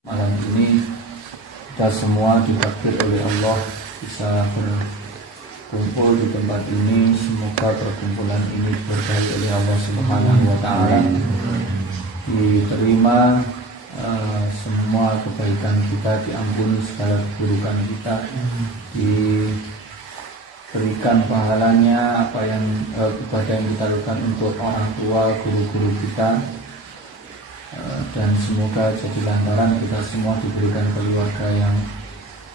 Malam ini kita semua ditakdir oleh Allah bisa berkumpul di tempat ini. Semoga perkumpulan ini diberkahi oleh Allah Subhanahu wa Ta'ala, diterima semua kebaikan kita, diampuni segala keburukan kita, diberikan pahalanya apa yang ibadah yang kita lakukan untuk orang tua, guru-guru kita. Dan semoga jadi lantaran kita semua diberikan keluarga yang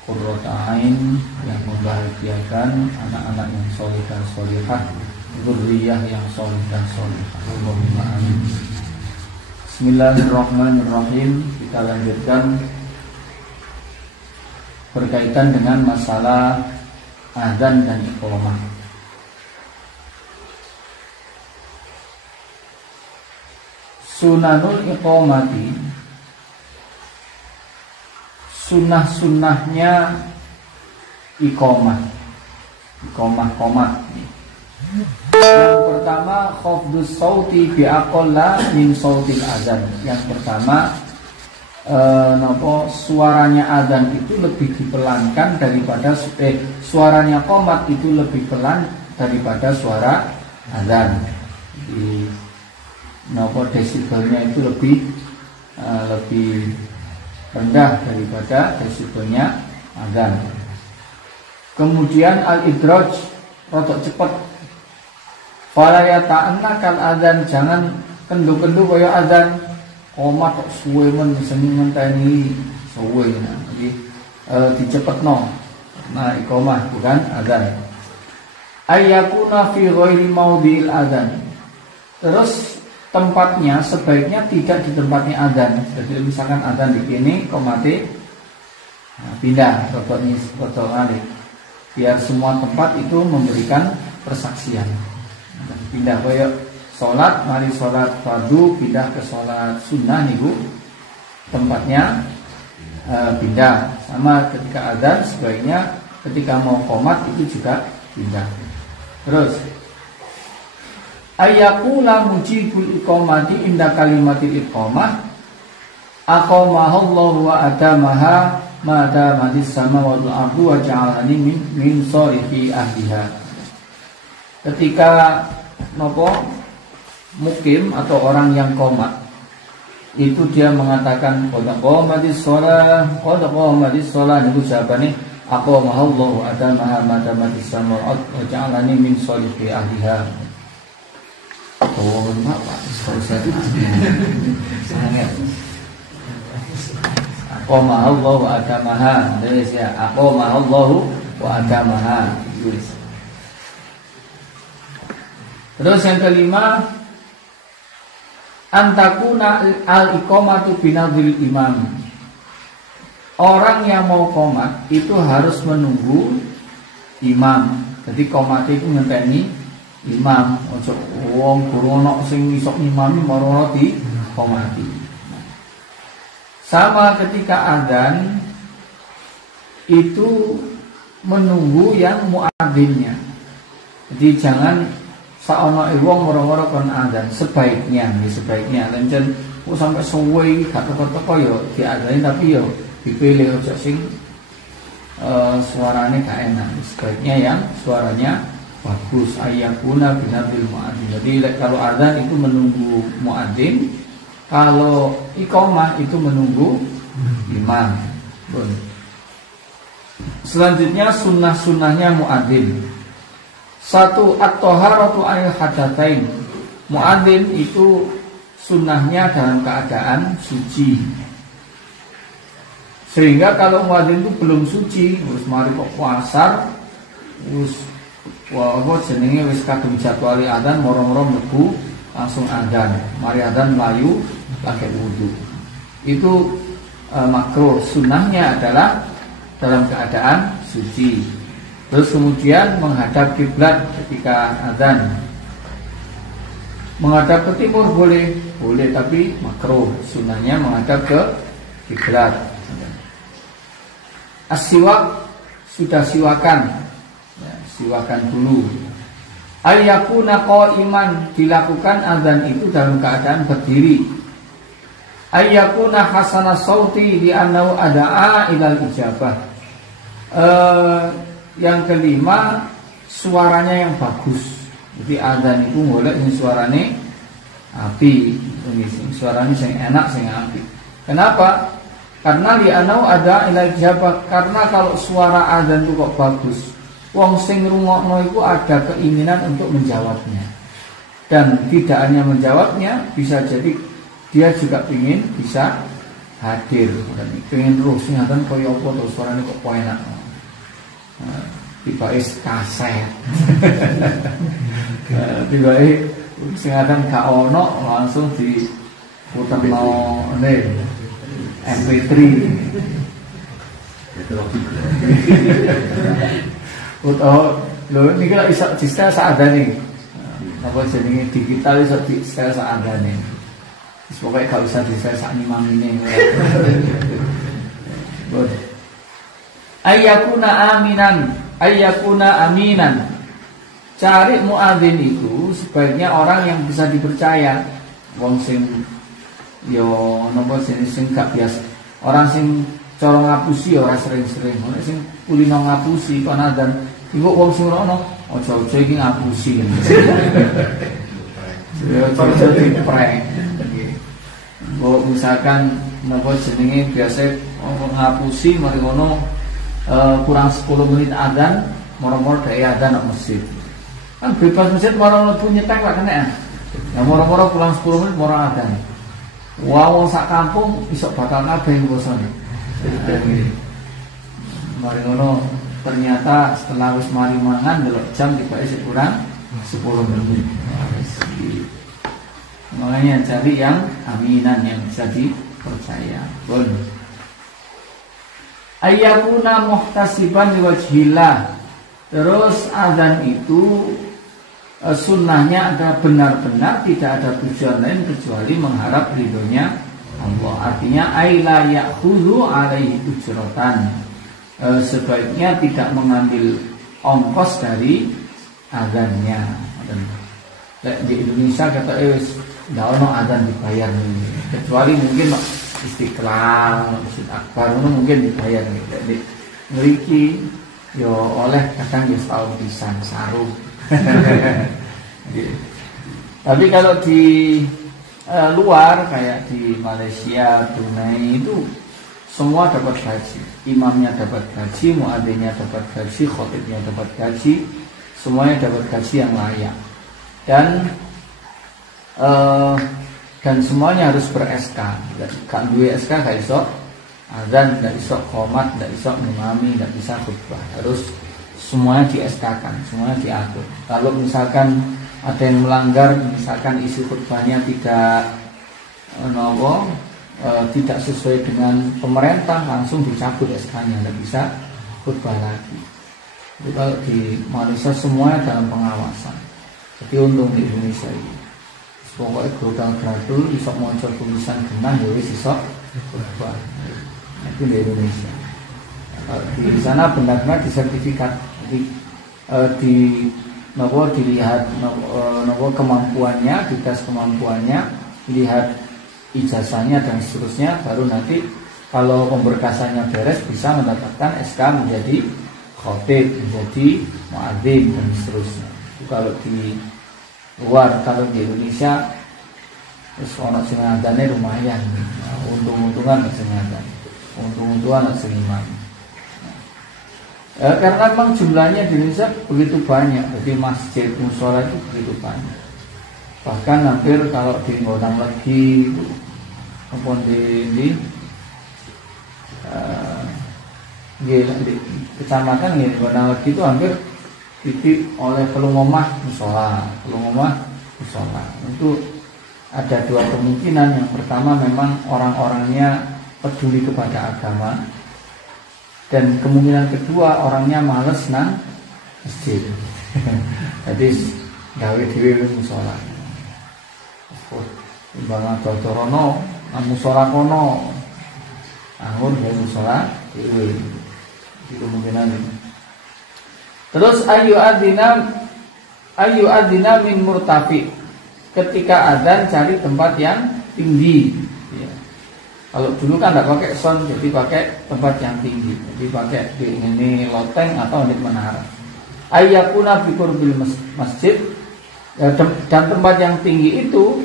qurrata ain, yang membahagiakan, anak-anak yang soleh dan solehah, dzurriyyah yang soleh dan solehah. Allahumma amin. Bismillahirrahmanirrahim. Kita lanjutkan berkaitan dengan masalah adzan dan iqamah. Sunanul iqamati, sunnah-sunnahnya iqamah qomat. Yang pertama khafdus sauti bi aqalla min sautil adzan. Yang pertama suaranya adzan itu lebih dipelankan daripada suaranya qomat itu lebih pelan daripada suara adzan. Desibelnya itu lebih rendah daripada desibelnya adzan. Kemudian al-idraj, rotok cepat. Fala yata'annakal adzan, jangan kendu-kendu kaya adzan. Qomat kok suwe men seni ngenteni suwe. Jadi dicepetno. Nah, iqamah bukan adzan. Ayyakuna fi ghairi maudhi'il adzan. Terus tempatnya sebaiknya tidak di tempatnya adzan. Jadi misalkan adzan di sini, komate pindah rotok alik, biar semua tempat itu memberikan persaksian. Pindah koyo sholat, mari sholat fardu pindah ke sholat sunnah niku, tempatnya pindah. Sama ketika adzan sebaiknya ketika mau qomat itu juga pindah. Terus ayyakula mujibul iqamati inda kalimatil iqamah aqamahallahu wa adamaha ma damatis samawati wal ardu wa ja'alani min shalihi ahliha. Ketika mukim atau orang yang qomat itu dia mengatakan qad qamatis shalah niku jawabane aqamahallahu wa adamaha ma damatis samawati wa ja'alani min shalihi ahliha. Aqamahallahu wa adamaha. Aqamahallahu wa adamaha. Terus yang kelima, antakuna al-iqamatu binadhil imam. Orang yang mau qomat itu harus menunggu imam. Jadi qomat itu ngenteni imam, ojo wong guru ono sing iso imami marana di qomati. Sama ketika adzan itu menunggu yang muadzinnya. Jadi jangan saono wong moro-moro kon adzan, sebaiknya lancen sampai suwe gak teko-teko yo diadzani tapi yo dipilih ojo sing suaranya gak enak. Sebaiknya yang suaranya bagus, ayyakuna binadil muadzin. Jadi kalau adzan itu menunggu muadzin, kalau iqamah itu menunggu imam. Selanjutnya sunnah-sunnahnya muadzin. Satu, at-thaharatu anil hadatsain. Muadzin itu sunnahnya dalam keadaan suci. Sehingga kalau muadzin itu belum suci, terus mari kok puasa, terus jenenge wis kadung jadwali adzan moro-moro mlebu langsung adzan. Mari adzan mlayu pakai wudu. Itu makruh. Sunnahnya adalah dalam keadaan suci. Terus kemudian menghadap kiblat ketika adzan. Menghadap ke timur boleh tapi makruh. Sunnahnya menghadap ke kiblat. As-siwak, sudah siwakan dulu. Ayyakuna qa'iman, dilakukan adzan itu dalam keadaan berdiri. ayyakuna hasana sauti di annahu ada'a ilal ijabah. Yang kelima, suaranya yang bagus. Jadi adzan itu golek sing suarane api, sing suarane sing enak, sing api. Kenapa? Karena li annahu ada ilal ijabah. Karena kalau suara adzan itu kok bagus, wong sing ngrungokno iku ada keinginan untuk menjawabnya. Dan tidak hanya menjawabnya, bisa jadi dia juga ingin bisa hadir dan ingin terus ngatan kaya apa to suarane kok enak. Tiba-tiba kaset. Tiba-tiba sing ngatan gak ono langsung diputerno MP3. Lho niki lak iso di-style sakadane. Apa jenenge digital iso di-style sakadane. Wis pokoke gak usah di-style sak nimangine. Ayyakuna aminan. Cari muadzin itu sebaiknya orang yang bisa dipercaya. Wong sing yo napa jenis sing gak biasa. Orang sing cara ngapusi ora sering-sering. Nek sing kulino ngapusi kon adzan iku wong sing ora aja iki ngapusi. Aja diprank. Misalkan napa jenenge biasa ngapusi mari ngono kurang 10 menit adzan moro-moro dhek adzan nang masjid. Kan bebas masjid moro mlebu nyetek lak kena. Ya moro-moro pulang 10 menit moro adzan. Wong sak kampung iso bakal kabeh bosone. Mari ngono ternyata setelah wis mari mangan delok jam tiba isih kurang 10 menit. Makanya cari yang aminan yang bisa dipercaya. Boleh. Ayyakuna muhtasiban liwajhillah. Terus azan itu sunnahnya ada benar-benar tidak ada tujuan lain kecuali mengharap ridhonya Allah. Artinya aila ya'khudhu alaihi ujratan. Sebaiknya tidak mengambil ongkos dari azannya. Di Indonesia kata nggak ono adzan dibayar nih, kecuali mungkin Istiqlal, Masjid Akbar itu mungkin dibayar nih. Jadi ngeriki yo oleh kadang ya setahun pisan sarung. Tapi kalau di luar kayak di Malaysia, Brunei itu semua dapat gaji, imamnya dapat gaji, muadzinnya dapat gaji, khotibnya dapat gaji, semuanya dapat gaji yang layak. Dan semuanya harus ber-SK. Gak duwe SK gak iso azan, gak iso qomat, gak iso ngimami, gak bisa khutbah. Harus semuanya di-SK-kan, semuanya diatur. Kalau misalkan ada yang melanggar, misalkan isi khutbahnya tidak tidak sesuai dengan pemerintah, langsung dicabut SK-nya, gak bisa khutbah lagi. Jadi kalau di Malaysia semuanya dalam pengawasan. Jadi untung di Indonesia ini pokoknya godang gradul bisa muncul tulisan genah ya wis iso khutbah. Itu di Indonesia. Di sana benar-benar disertifikat. Jadi dilihat kemampuannya, dites kemampuannya, lihat ijazahnya dan seterusnya, baru nanti kalau pemberkasannya beres bisa mendapatkan SK menjadi khotib, menjadi muadzin dan seterusnya. Itu kalau di luar. Kalau di Indonesia terus ono sing ngandane lumayan, untung-untungan sing ngandane, untung-untungan sing imam. Karena memang jumlahnya di Indonesia begitu banyak, jadi masjid mushola itu begitu banyak. Bahkan hampir kalau di Gondang Legi maupun di kecamatan di Gondang Legi itu hampir titik oleh pelumomah mushola. Itu ada dua kemungkinan. Yang pertama memang orang-orangnya peduli kepada agama, dan kemungkinan kedua orangnya males nang masjid. Jadi gawe dhewe mushola. Timbang adorono nang mushola kono, anggur gawe mushola dhewe. Itu kemungkinan ini. Terus ayu adzina min murtafi. Ketika adzan cari tempat yang tinggi, ya. Kalau dulu kan tidak pakai sound, jadi pakai tempat yang tinggi, jadi pakai di ini loteng atau di menara. Ayyakuna bi qurbil masjid, ya, dan tempat yang tinggi itu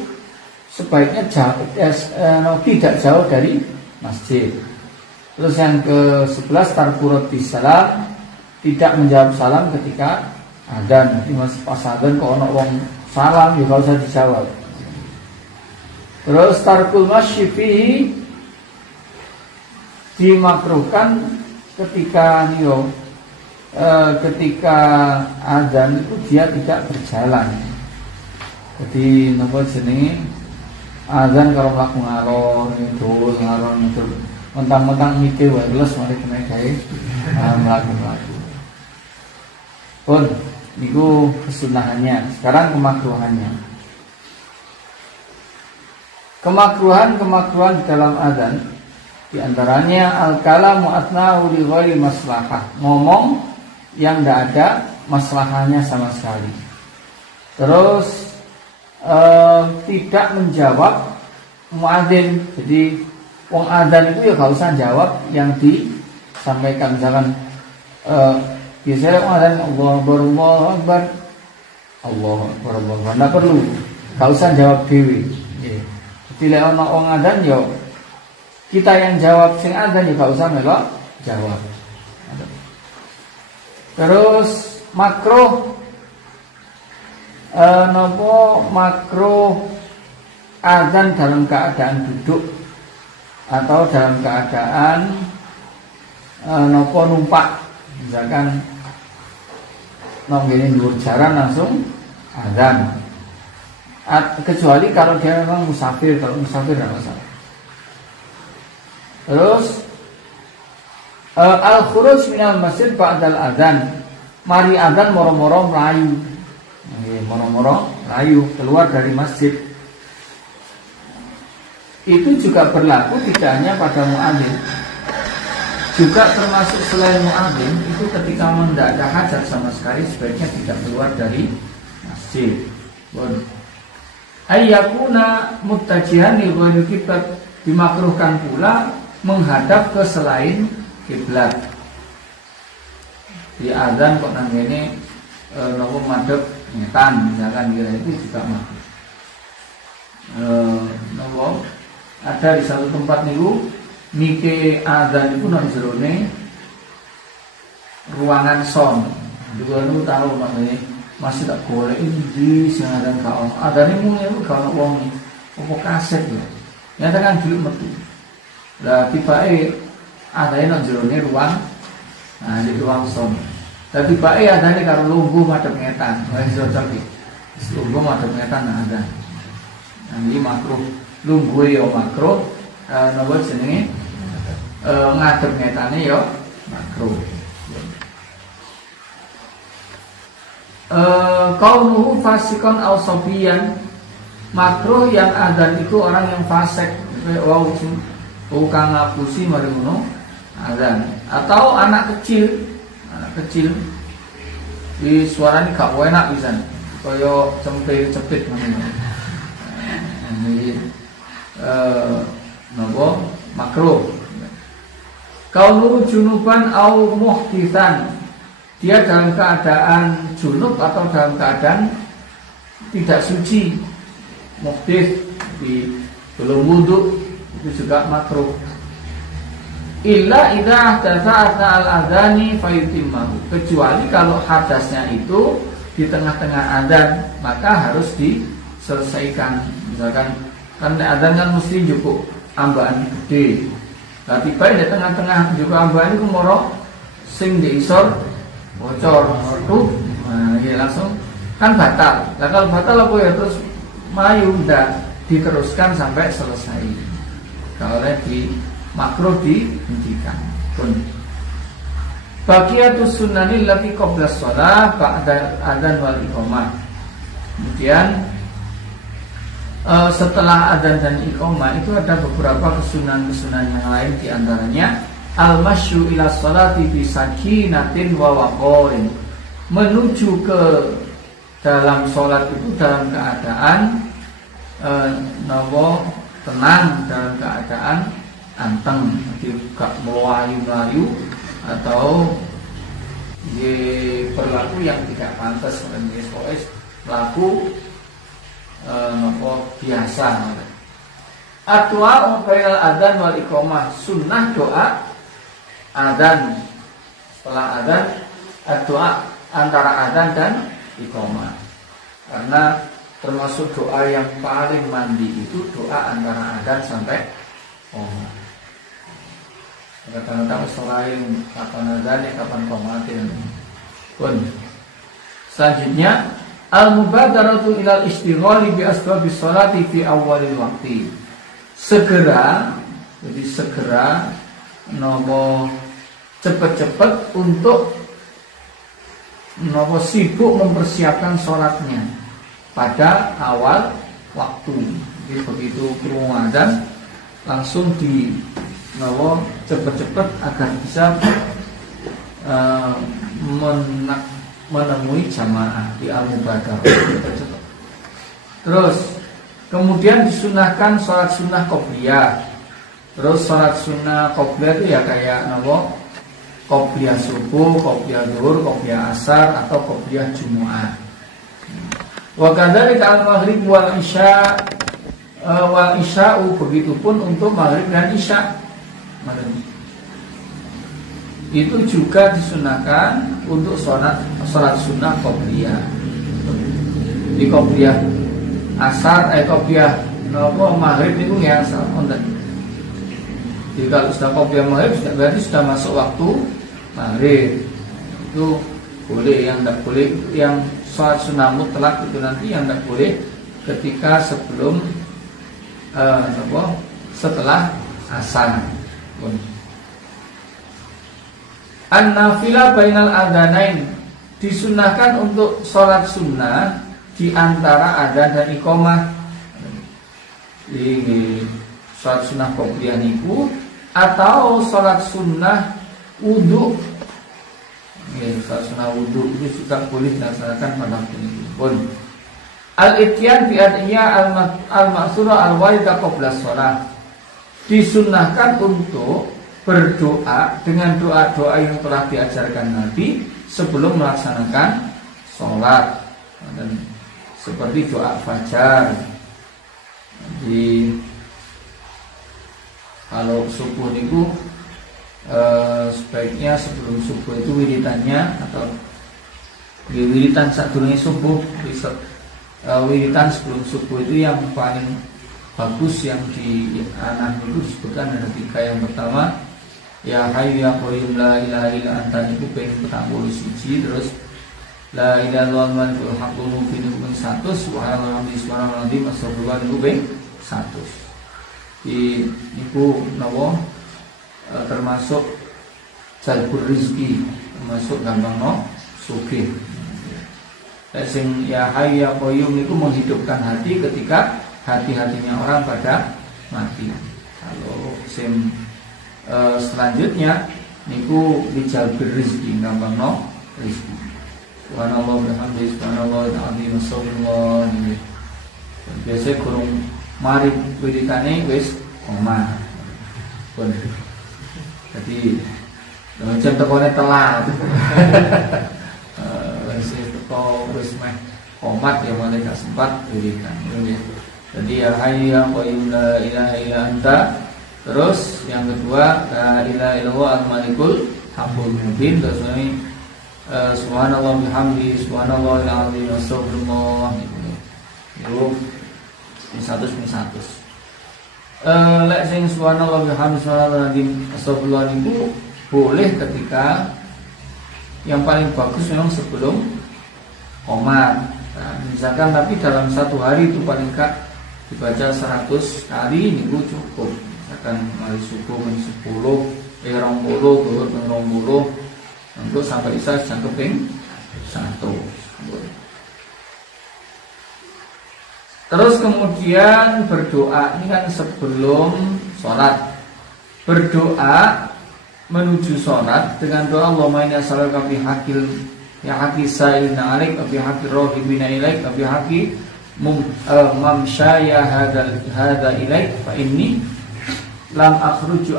sebaiknya tidak jauh dari masjid. Terus yang ke-11 tarkurut bisalam, tidak menjawab salam ketika adzan. Jadi pas adzan kok ono wong salam ya kalau usah dijawab. Terus tarkul masyifi, dimakruhkan ketika ketika adzan itu dia tidak berjalan. Jadi napa jenenge adzan kalau mlaku ngalor ngidul ngalor ngidul mentang-mentang mikir wae les mari kena gawe mlaku-mlaku. Pun niku kesunahannya. Sekarang kemakruhannya. Kemakruhan di dalam adzan di antaranya al-kalamu atna'u li ghairi maslahah, ngomong yang tidak ada maslahahnya sama sekali. Terus tidak menjawab muadzin. Jadi wong adzan itu ya gak usah jawab yang disampaikan. Misalkan biasanya wong adzan Allahu Akbar, Allahu Akbar, nggak perlu, gak usah jawab dewi. Jadi lek ana wong adzan yo kita yang jawab, sing adzan ya gak usah melok jawab. Terus makruh makruh adzan dalam keadaan duduk atau dalam keadaan numpak. Misalkan gini dhuwur jaran langsung adzan. Kecuali kalau dia memang musafir, kalau musafir tidak masalah. Terus al-khuruj minal masjid ba'dal adzan, mari adzan moro-moro melayu. Moro-moro melayu keluar dari masjid. Itu juga berlaku tidak hanya pada muadzin, juga termasuk selain muadzin. Itu ketika tidak ada hajat sama sekali sebaiknya tidak keluar dari masjid. Ayyakuna muttajihan lil ghairi qiblat, dimakruhkan pula menghadap ke selain kiblat. Di adzan kok nang ngene nopo madhep ngetan misalkan kira itu juga makruh. Nopo ada di satu tempat niku nike adzan itu nang jerone ruangan son. Juga niku tahu maknane masih tak boleh ini sing adzan ka ono. Adzane mung niku ka ono wong opo kaset ya. Nyata kan dulu metu. Lah tibake adane nang jerone ruang, nah di ruang son. Lah tibake adane karo lungguh madhep ngetan. Wis cocok iki. Lungguh madhep ngetan nah adzan. Nah iki makruh. Lungguh ya makruh, napa jenenge? Ngadep ngetane ya makruh. Kaunuhu fasikon aw sobiyan, makruh yang adzan itu orang yang fasik, wow tukang ngapusi mari ngono adzan, atau anak kecil di suaranya gak enak pisan kaya cepit ngono. Ini napa makruh. Kaunuhu junuban aw muhditsan, dia dalam keadaan junub atau dalam keadaan tidak suci, muhdits, belum wudu, itu juga makruh. Illa idza ahdatsa al-adzani fayutimmahu, kecuali kalau hadasnya itu di tengah-tengah adzan, maka harus diselesaikan. Misalkan kan adzan kan mesti cukup ambaan gede. Lah tiba di tengah-tengah juga ambaan iku moro sing diisor bocor itu, nah ya langsung kan batal. Nah kalau batal apa ya terus mayu ndak diteruskan sampai selesai. Kalau di makruh dihentikan. Pun baqiyatus sunnanil lati qabla shalah ba'da adzan wal iqamah. Kemudian setelah adzan dan iqamah itu ada beberapa kesunahan-kesunahan yang lain, di antaranya al-masyu ila sholati bi sakinatin wa waqarin, menuju ke dalam sholat itu dalam keadaan tenang, dalam keadaan anteng, gak melayu-melayu atau berlaku yang tidak pantas dan SOS pelaku biasa. Adwa bainal adzan wal iqamah, sunnah doa adzan setelah adzan, doa antara adzan dan iqamah. Karena termasuk doa yang paling mandi itu doa antara adzan sampai iqamah. Kadang-kadang selain kapan adzan kapan iqamatin pun. Selanjutnya al-mubadaratu ilal istighali bi asbabis sholati fi awwalil waqti. Segera, jadi segera cepat-cepat untuk sibuk mempersiapkan sholatnya pada awal waktu. Jadi begitu krungu adzan langsung cepat-cepat agar bisa menemui jamaah di al-mubadarah. Terus kemudian disunahkan sholat sunnah qobliyah. Terus sholat sunnah qobliyah itu ya kayak qobliyah subuh, qobliyah zuhur, qobliyah asar atau qobliyah jumu'ah. Wa kadzalika al-maghrib wal isya wal isya'u, begitupun untuk maghrib dan isya. Itu juga disunahkan untuk sholat sunnah qobliyah. Di qobliyah asar, qobliyah maghrib itu ya asar konten. Jadi kalau sudah qobliyah maghrib berarti sudah masuk waktu maghrib. Itu boleh, yang tidak boleh, yang sholat sunnah mutlak itu nanti yang tidak boleh ketika sebelum setelah asar. An-nafilah bainal adzanain, disunahkan untuk sholat sunnah di antara adzan dan iqamah. Ini sholat sunnah qobliyah niku atau sholat sunnah wudu. Sholat sunnah wudu itu juga boleh dilaksanakan pada waktu itu pun. Al-ityan bi adiyah al-ma'surah al-waridah qabla shalah, disunnahkan untuk berdoa dengan doa-doa yang telah diajarkan Nabi sebelum melaksanakan sholat. Dan seperti doa fajar. Jadi kalau subuh itu sebaiknya sebelum subuh itu wiritannya atau wiritan sadurunge subuh, wiritan sebelum subuh itu yang paling bagus yang di anak itu disebutkan ada 3. Yang pertama ya hayyu ya qayyum la ilaha illa anta niku ping 41. Terus la ilaha illallah malikul haqqul mubin ping 100. Subhanallah subhanallah astagfirullah niku ping 100. Niku termasuk jalbur rizki, termasuk gampang sugih. Sing ya hayyu ya qayyum niku menghidupkan hati ketika hati-hatinya orang pada mati. Kalau selanjutnya niku dijalbir rizki, gampang rizki. Subhanallah bihamdihi subhanallahil azim astagfirullah. Biasa kurung mari wiritane wis omah. Pun. Jadi jam tekone telat. Wis teko wis meh komat ya malah gak sempat wiritan. Jadi ya hayyu ya qayyum la ilaha illa anta. Terus yang kedua la ilaha illallah al-malikul haqqul mubin. Terus ini subhanallah bihamdihi subhanallahil azim astagfirullah. Itu 100. Lek sing subhanallah bihamdihi subhanallahil azim astagfirullah itu boleh ketika yang paling bagus memang sebelum qomat. Nah, misalkan tapi dalam satu hari itu paling enggak dibaca 100 kali niku cukup. Misalkan hari subuh men 10, 20, zuhur men 20, untuk sampai isya jangkep ping 1. Terus kemudian berdoa, ini kan sebelum sholat. Berdoa menuju sholat dengan doa Allahumma inni as'aluka bi haqqil ya haqqi sa'ilina 'alaik wa bi haqqi rahibina ilaik wa bi haqqi mamsyaya hadza ilaik fa inni lam akhruju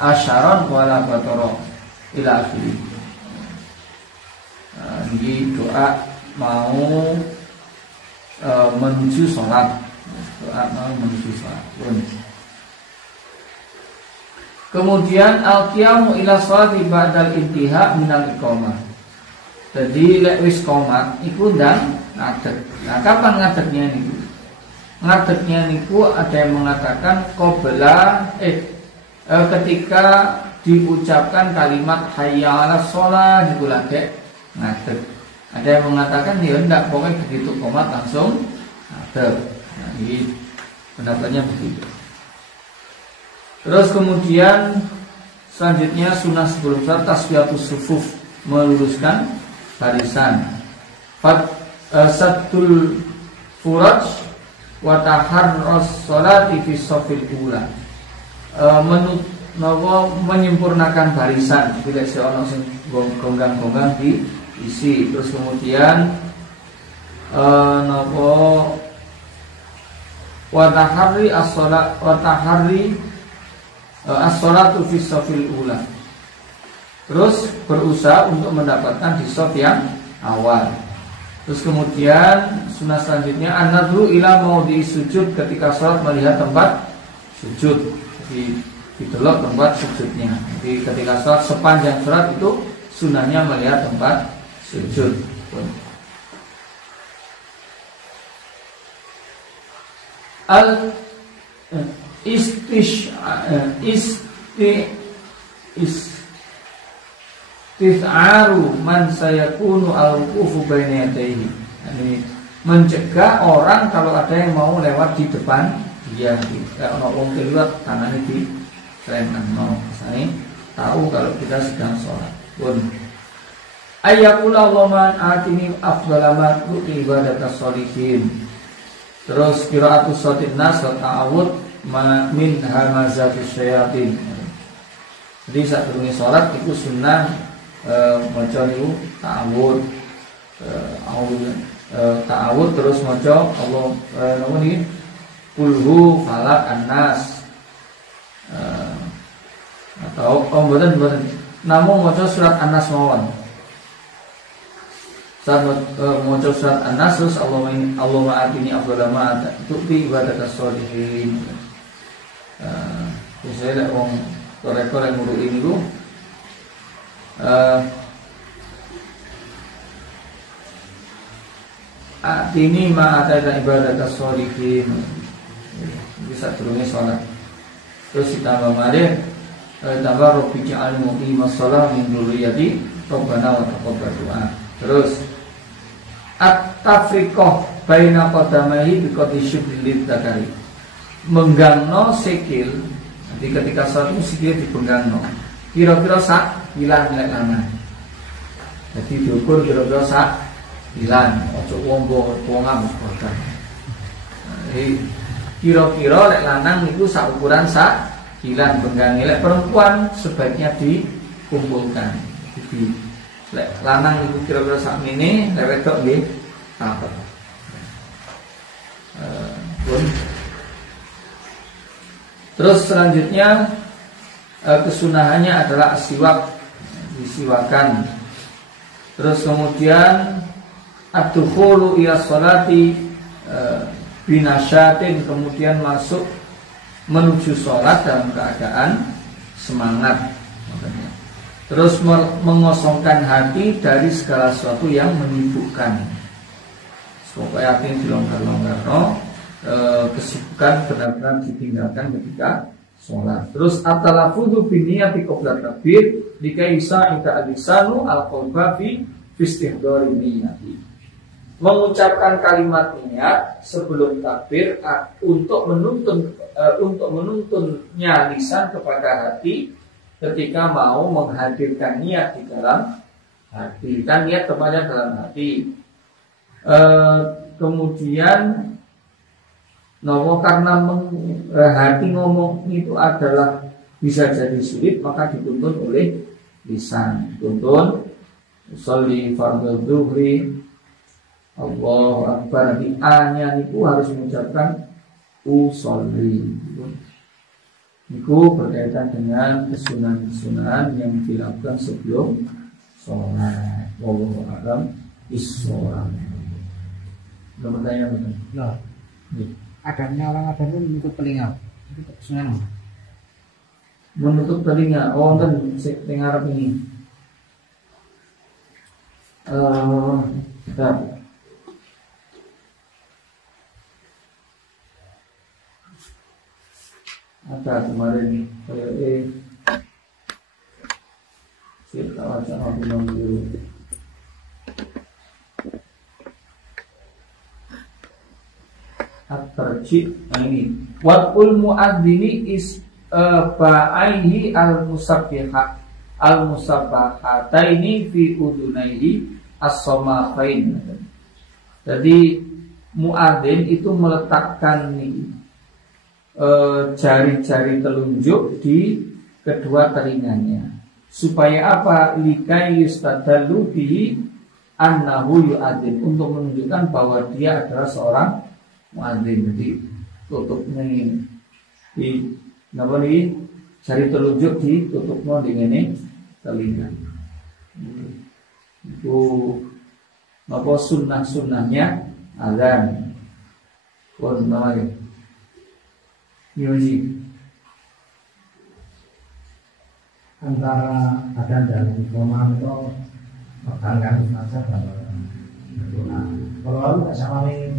asyaron wala batara ila akhiri. Ini doa mau menuju sholat. Doa mau menuju sholat. Kemudian al-qiyamu ila sholati ba'dal intiha minal iqamah. Jadi lek wis qomat iku ndang ngadeg. Nah, kapan ngadegnya niku? Ngadegnya niku ada yang mengatakan qabla ketika diucapkan kalimat hayya 'alas shalah niku lagi ngadeg. Ada yang mengatakan ya ndak, pokoknya begitu qomat langsung ngadeg. Nah, ini pendapatnya begitu. Terus kemudian selanjutnya sunnah sebelum salat taswiyatus sufuf, meluruskan barisan. Satul furaj wa taharrus sholati fi shafil ula. Menyempurnakan barisan, tidak seorang sing gonggang-gonggang diisi. Terus kemudian wa taharri as-shalat wa taharri as-sholatu fi shafil ula. Terus berusaha untuk mendapatkan di shaf yang awal. Terus kemudian sunnah selanjutnya an-nadru ila maudhi'i sujud, ketika sholat melihat tempat sujud. Jadi didelok tempat sujudnya. Jadi ketika sholat, sepanjang sholat itu sunnahnya melihat tempat sujud. Istish'aru man sayakunu al-wuqufu baina yadayhi. Ini mencegah orang kalau ada yang mau lewat di depan dia, kayak ono wong keluar tangannya di selengkan, misalnya tahu kalau kita sedang sholat. Ayyakula Allahumma atini afdhala ma tu'ti ibadatas sholihin. Terus qira'atus sholatin nas wa ta'awud min hamazatis syayatin. Jadi saat turunnya sholat itu sunnah maca niku ta'awud, ta'awud terus maca Allah napa niki kulhu falak annas, atau mboten namung maca surat An-Nas mawon. Saat maca surat An-Nas terus Allahumma atini afdhala ma tu'ti ibadatas sholihin. Saya lek wong rekor yang nguruk ini tuh ini ma'ataitan ibadatas sholihin, bisa turunnya sholat. Terus ditambah mari tambah Rabbi ja'alni muqimas shalah min dzurriyyati Rabbana wa taqabbal du'a. Terus at-tafriqah baina qadamaihi bi qadri syukril dzakari, menggangno sikil. Jadi ketika sholat itu sikil dipenggangno kira-kira sak hilang lek lanang. Jadi diukur kira-kira sak hilang, ojo wonggo wongam sekolah. Jadi kira-kira lek lanang itu sak ukuran sak hilang penggangi. Lek perempuan sebaiknya dikumpulkan. Jadi lek lanang itu kira-kira sak mini, lek wedok nggih apa? Terus selanjutnya kesunahannya adalah siwak, disiwakan. Terus kemudian ad-dukhulu ila sholati binasyatin, kemudian masuk menuju sholat dalam keadaan semangat. Terus mengosongkan hati dari segala sesuatu yang menyibukkan. Supaya hati dilonggar-longgar, kesibukan benar-benar ditinggalkan ketika sholat. Terus at-talaffuzu bi niyati qabla takbir dikaisa ita alisanu al-qalba fi istihdari niyati. Mengucapkan kalimat niat sebelum takbir untuk menuntunnya lisan kepada hati ketika mau menghadirkan niat di dalam hati. Kan niat tempatnya dalam hati. Kemudian karena hati ngomong itu adalah bisa jadi sulit, maka dituntun oleh lisan. Dituntun sholli fardhu dhuhri Allahu Akbar, di A-nya itu harus mengucapkan usolli. Itu berkaitan dengan kesunahan-kesunahan yang dilakukan sebelum sholat. Wallahu a'lam bishawab. Belum bertanya betul? Loh, adanya orang ada itu menutup telinga. Itu kesunahan. Menutup telinga. Oh, dan dengar ini. Ada kemarin kayak kita baca aku dulu. At-tarjih ini waqul muadzini is ba'aihi al-musabbahataini fi udunaihi as-samafain. Jadi muadzin itu meletakkan jari-jari telunjuk di kedua telinganya supaya apa? Likai yustadallu bihi annahu yu'adzin, untuk menunjukkan bahwa dia adalah seorang muadzin. Jadi tutupnya ini di napa nih jari telunjuk ditutupno dengan telinga. Itu apa sunnahnya azan pun namanya Yoji. Antara adan dan iqamah itu pertanyaan saja bahwa kalau aku nggak sama nih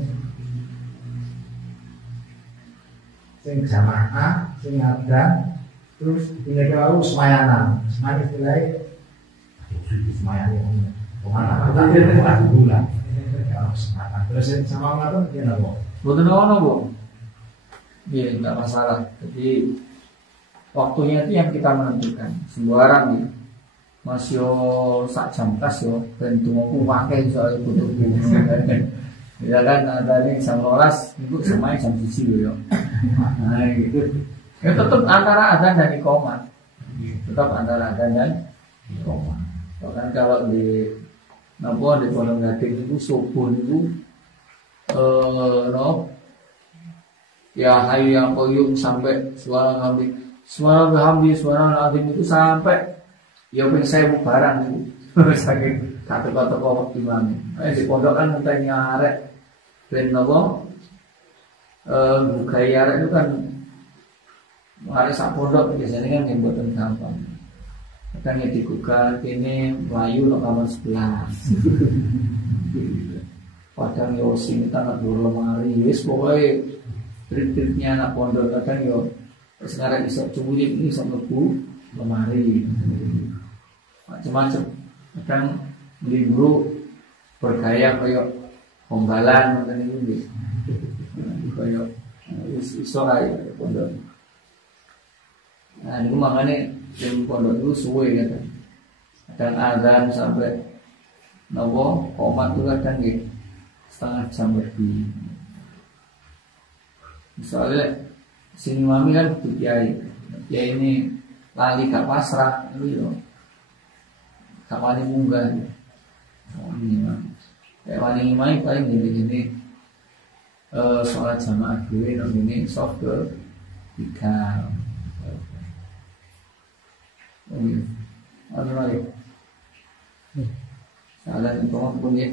sing jamaah, sing adan, terus tinggal kalau semayanan istilahnya semayani kemana? Bukan bulan. Terus sama apa tuh dia nabo? Betul bu? Iya, nggak masalah. Jadi waktunya itu yang kita menentukan. Sembarang nih, masih sak jam kas yo, dan tumaku pakai soal butuh. Ya kan ada nih jam 12, itu semuanya jam 1 yo. Nah gitu. Ya tetap antara adzan dan iqamah. Tetap antara adzan dan iqamah. Bahkan kalau di napa di Pondok Gading itu subuh itu ya hayu yang koyum sampai suara hamdi itu sampai ya ping 1000 barang itu saking kata-kata kok imam. Di pondok kan mentenya arek ben napa buka arek itu kan arek sak pondok biasanya kan yang mboten gampang. Kan ya digugah ini melayu no kamar sebelah. Padahal yo sing tanah dulu lemari wis pokoke trik-triknya anak pondok kadang yo sekarang bisa curi ini sama mlebu lemari. Macam-macam. Kadang minggu bergaya koyo hombalan ngoten niku nggih. Koyo iso ae pondok. Nah, niku makane yang pondok itu suwe kan. Kadang azan sampai nopo komat itu kadang nggih setengah jam lebih. Misalnya sini mami kan butuh kiai ini lali gak pasrah itu yo gak wani munggah kayak wani imai paling gini sholat jamaah gue ini soft ke 3 ada lagi salah itu pun ya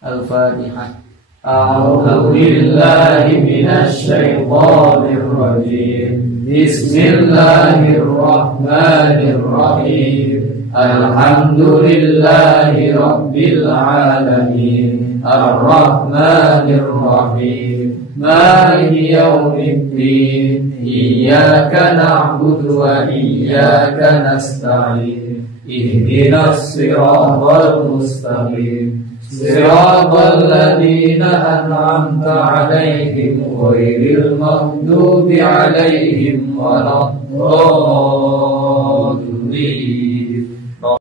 Al-Fatihah. أعوذ بالله من الشيطان الرجيم بسم الله الرحمن الرحيم الحمد لله رب العالمين الرحمن الرحيم مالك يوم الدين إياك نعبد وإياك نستعين اهدنا الصراط المستقيم صراط الذين أنعمت عليهم غير المغضوب عليهم ولا الضالين